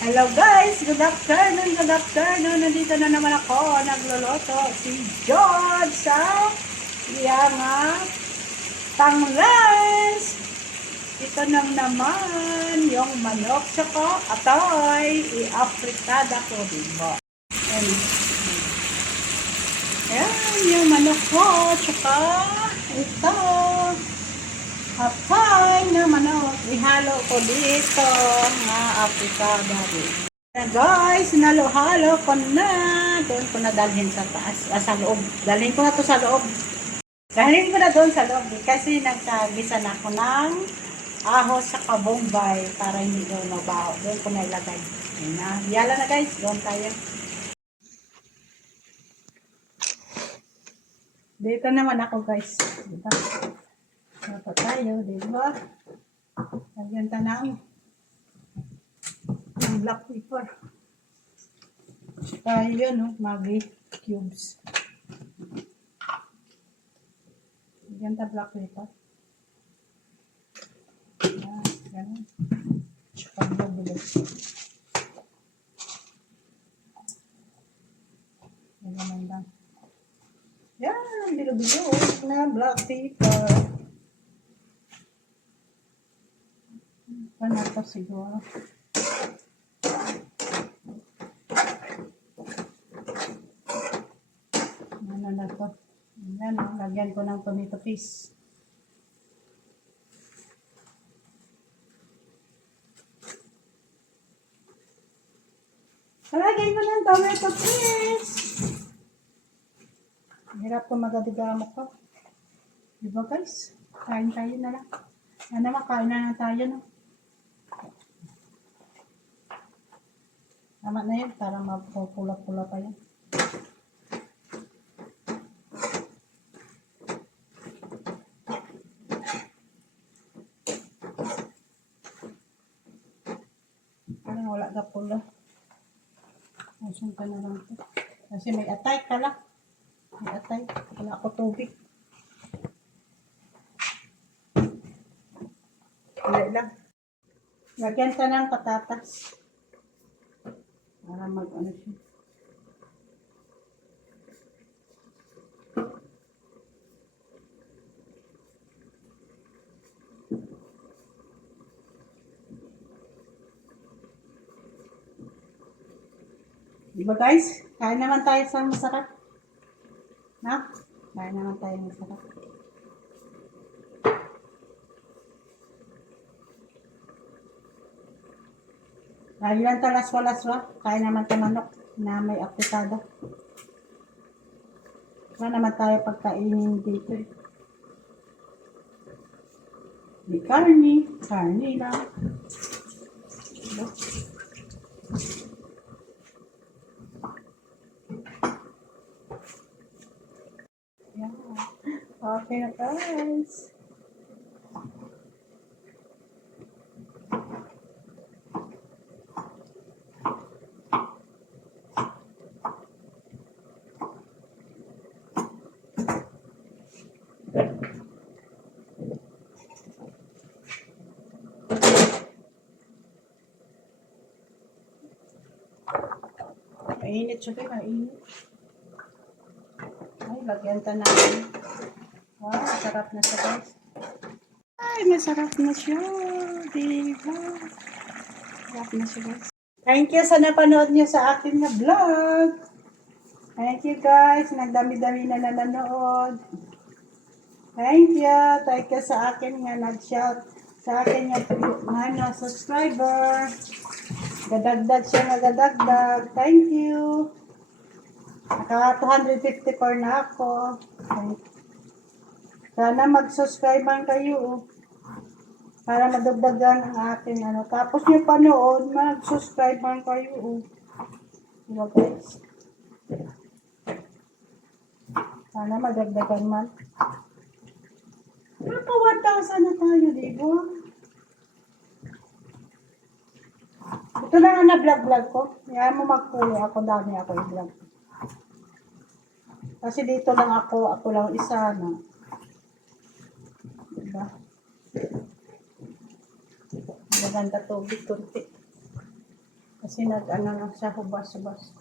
Hello guys, good afternoon, good afternoon. Nandito na naman ako, nagluluto si George sa iyang pang-lunch. Ito nang naman yung manok saka atoy, i-apritada ko, diba? Ayan, yung manok ko, saka ito. Apay na manok, ihalo ko dito nga apritada dito. Na guys, nalo-halo ko na. Doon ko na dalhin sa taas, sa loob. Dalhin ko na to sa loob. Dalhin ko na doon sa loob kasi nagkagisa na ako ng ahos sa kabombay para hindi doon mabaho. Doon ko na ilagay. Yala na guys, doon tayo. Dito naman ako guys. Diba? Dapat tayo, diba? Lagyan tayo ng black pepper. Tayo yun, no? Maggi cubes. Lagyan tayo black pepper. Yan, ganun. Tsaka bubulo. Ganun lang. Yan, bilo-bilo na black pepper. Ano to siguro? Ano na to? Yan, lagyan ko ng tomato paste. Lagyan ko ng tomato paste. Hirap ko magadigamo ko. Diba guys? Kain tayo na lang. Ano, makain na lang tayo, no? Tama na yun, para magpupula-pula pa yan. Parang wala ka pula. Asun ka na lang ito. Kasi may atay ka lang. May atay. Wala ako tubig. Wala lang. Lagyan ka ng patatas. Para mag-ano siya. Diba guys? Kain naman tayo sa masarap. Na? Kain naman tayo masarap. Dahil lang talaswa-laswa, kain naman tayo manok na may apritada. Wala naman tayo pagkainin dito. Di karni lang. Diba? Yeah. Okay na guys. Mainit siya, mainit. Ay, lagyan ta natin. Wow, masarap na siya guys. Ay, masarap na siya. Diba? Masarap na siya guys. Thank you sa napanood niyo sa akin na vlog. Thank you guys. Nagdami-dami na nanonood. Thank you. Thank you sa akin nga nag-shout. Sa akin nga subscriber. Gadagdag siya nga gadagdag. Thank you. Naka 254 na ako. Sana mag-subscribe man kayo. Para madagdagan ang aking ano. Tapos yung panood, mag-subscribe man kayo. Diba guys? Sana madagdagan man. Naka 1,000 na tayo, diba? Ito lang ang na-vlog ko. Yan mo magpuli ako. Dami ako i-vlog. Kasi dito lang ako lang isa na. Diba? Maganda tubig, kunti. Kasi nag-ano lang siya, hubas-hubas.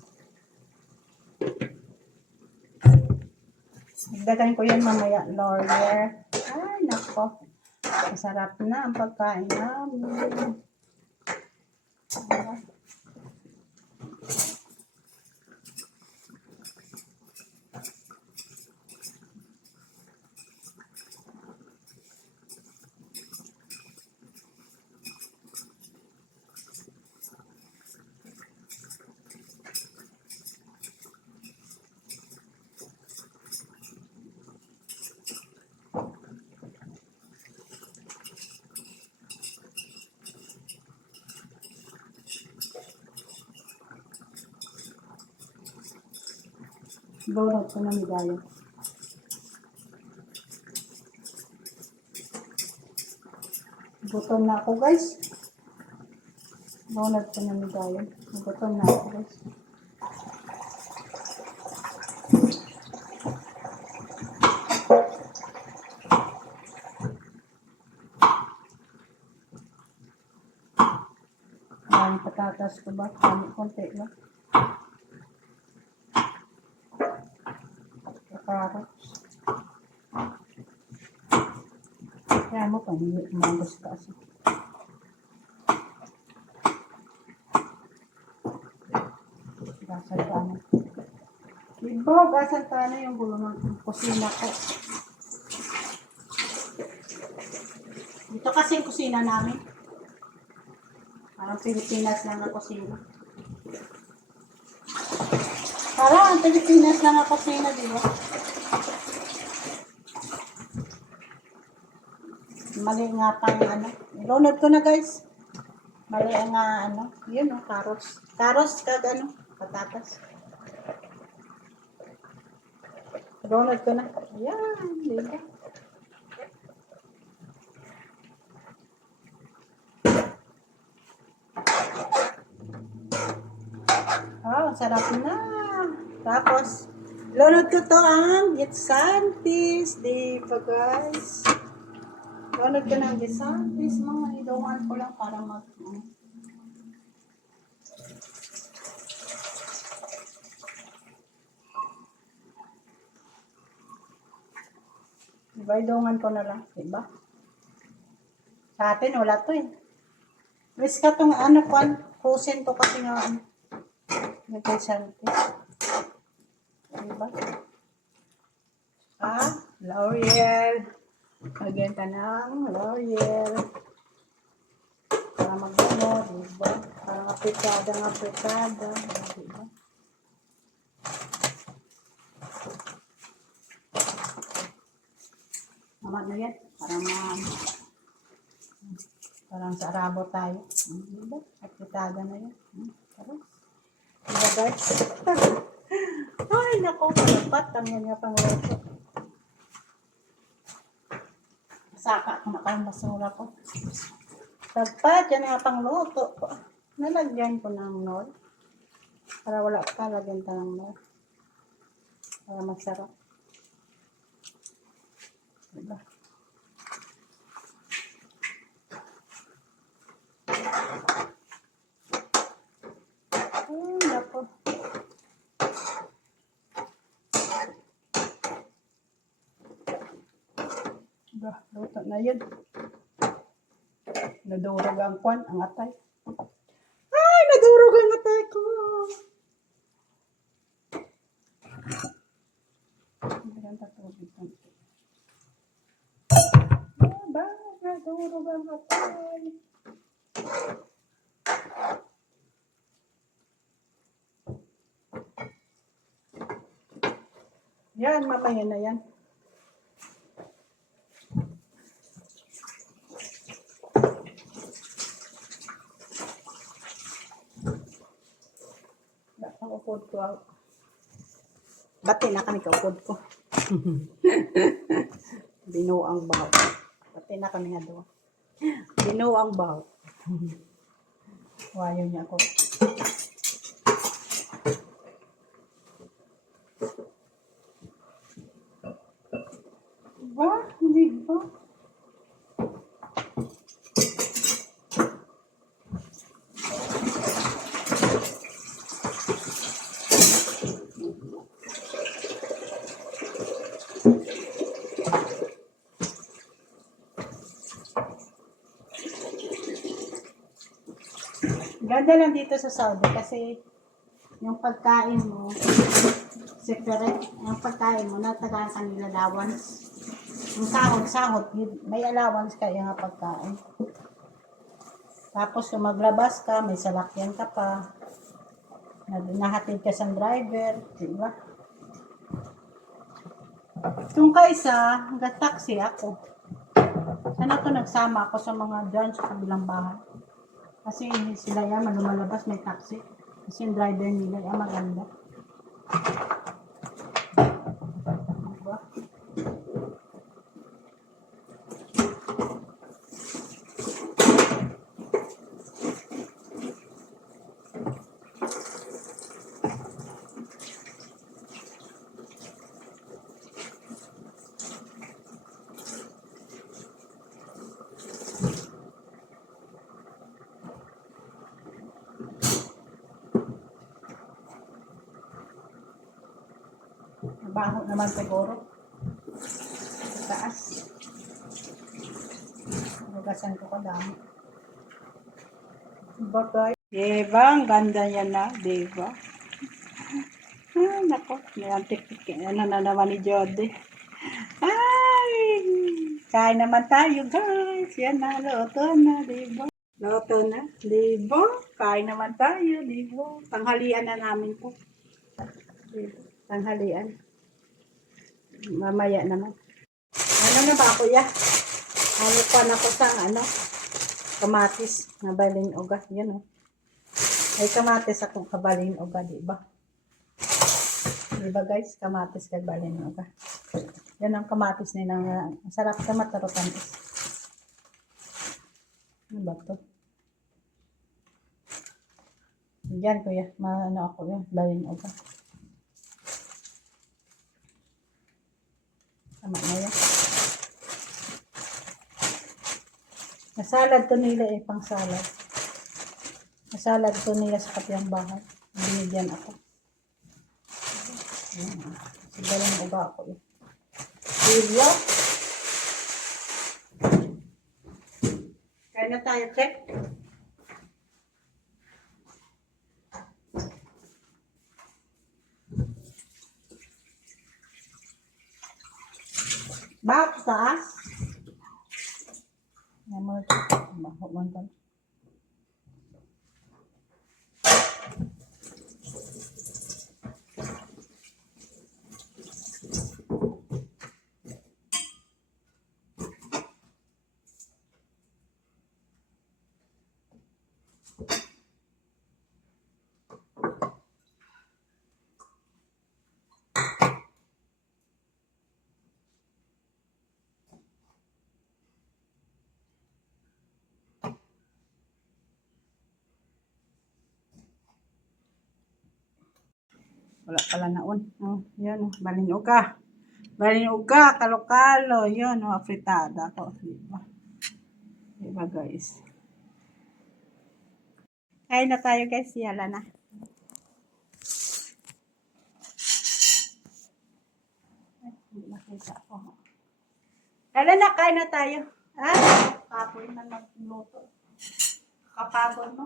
Dagdagan ko yan mamaya, Laurier. Ay, nako. Masarap na ang pagkain namin. Donut ko na medalya. Gutom na ako, guys. Donut ko na medalya. Gutom na ako, guys. Ang patatas ko ba? Konti lang. Carrots. Kaya mo pa, hindi umagos ka kasi. Gasal ka na. Diba, gasal ka na yung gulo ng kusina ko. Dito kasi yung kusina namin. Parang Pilipinas lang na kusina. Parang Pilipinas lang na kusina, di ba? Mali nga pang ano. Ilunod ko na, guys. Mali nga ano. Yun o, carrots. Carrots kag ano, patatas. Ilunod ko na. Ayan, di ba? Oh, sarap na. Tapos, lunod ko to ang gitsantis. Di ba, guys? Lunod ko ng gitsantis. Mga idawan ko lang para mag... Diba, idawan ko na lang. Diba? Sa atin, wala to eh. Miss ka tong ano ko, kusin ko kasi nga ano. Nagkaisantis. Diba? Laurier. Lagyan ka ng Laurier. Para mag-ano, diba? Para apritada. Diba? Ano yan? Parang sa arabo tayo. Diba? Apritada na yan. Parang. Diba, guys? Ay, naku. Dapat ang nga pang loto. Saka ko na kayong basura ko. Dapat yan nga pang loto. Nalagyan ko ng nor. Para wala ka, lagyan ka ng nor. Para masarap. Diba? Ay, naku. Luto na yun. Nadurog ang kwan, ang atay. Ay, nadurog ang atay ko. Diba? Nadurog ang atay. Yan, mamaya na yan. Upod ko. Bati na kami kaupod ko. Binuang bahaw. Bati na kami nga doon. Binuang bahaw. Wayo niya ako. Ba? Hindi ba? Ganda lang dito sa Saudi kasi yung pagkain mo, separate, yung pagkain mo, natagaan ka nila allowance. Yung sahod, may allowance ka yung pagkain. Tapos kung maglabas ka, may salakyan ka pa. Nahatid ka sa driver, di ba? Kung kaisa, taxi ako. Sana to nagsama ako sa mga dyan sa kabilang bahay. Kasi sila yan, lumalabas may taxi. Kasi yung driver nila yan maganda. Diba? Mabaho naman siguro. Sa taas. Magasan ko kadami. Diba guys? Diba? Ang ganda yan na. Diba? Ah, nako. May antik-tik. Ano na naman ni Jody. Ay! Kain naman tayo guys. Yan na. Luto na. Diba? Luto na. Diba? Kain naman tayo. Diba? Tanghalian na namin po. Diba? Tanghalian. Mamaya naman. Ano na ba ako ya? Ano pa na ko sa kamatis na balin uga. Yan o. May kamatis akong kabalin uga, diba? Diba guys? Kamatis kag balin uga. Yan ang kamatis nila. Masarap ka matarutan. Ano ba to? Yan kuya. Ano ako yun? Balin uga. Tama na yan. Nasalad to nila pang salad. Nasalad to nila sa kapiyang bahay. Binigyan ako. Sigalan uga ako Diba? Kaya na tayo, check. Bakit taas? Naman ito. Bakit man ito? Wala pala naon. Oh, yan, balin uga. Balin uga, kalo-kalo. Yan, afritada ko. Diba? Diba guys? Kain na tayo guys. Yala na. Nakita ko. Yala na, kain na tayo. Ah, kapoy na nagluto. Kapagod mo.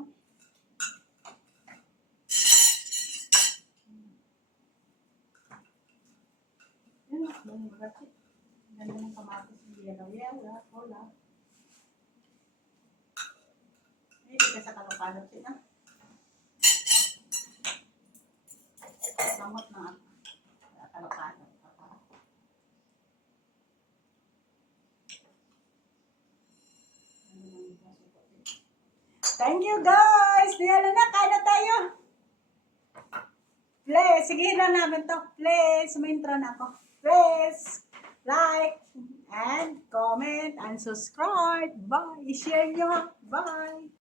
Ganda ng kamatis, yellow, cola. Hindi ka sa kalapalot sila. Samot na kalapalot. Thank you guys! Diyan na, kain na tayo. Please, sige na namin to. Please, umintro na ako. Please, like, and comment, and subscribe. Bye. I-share nyo ha. Bye.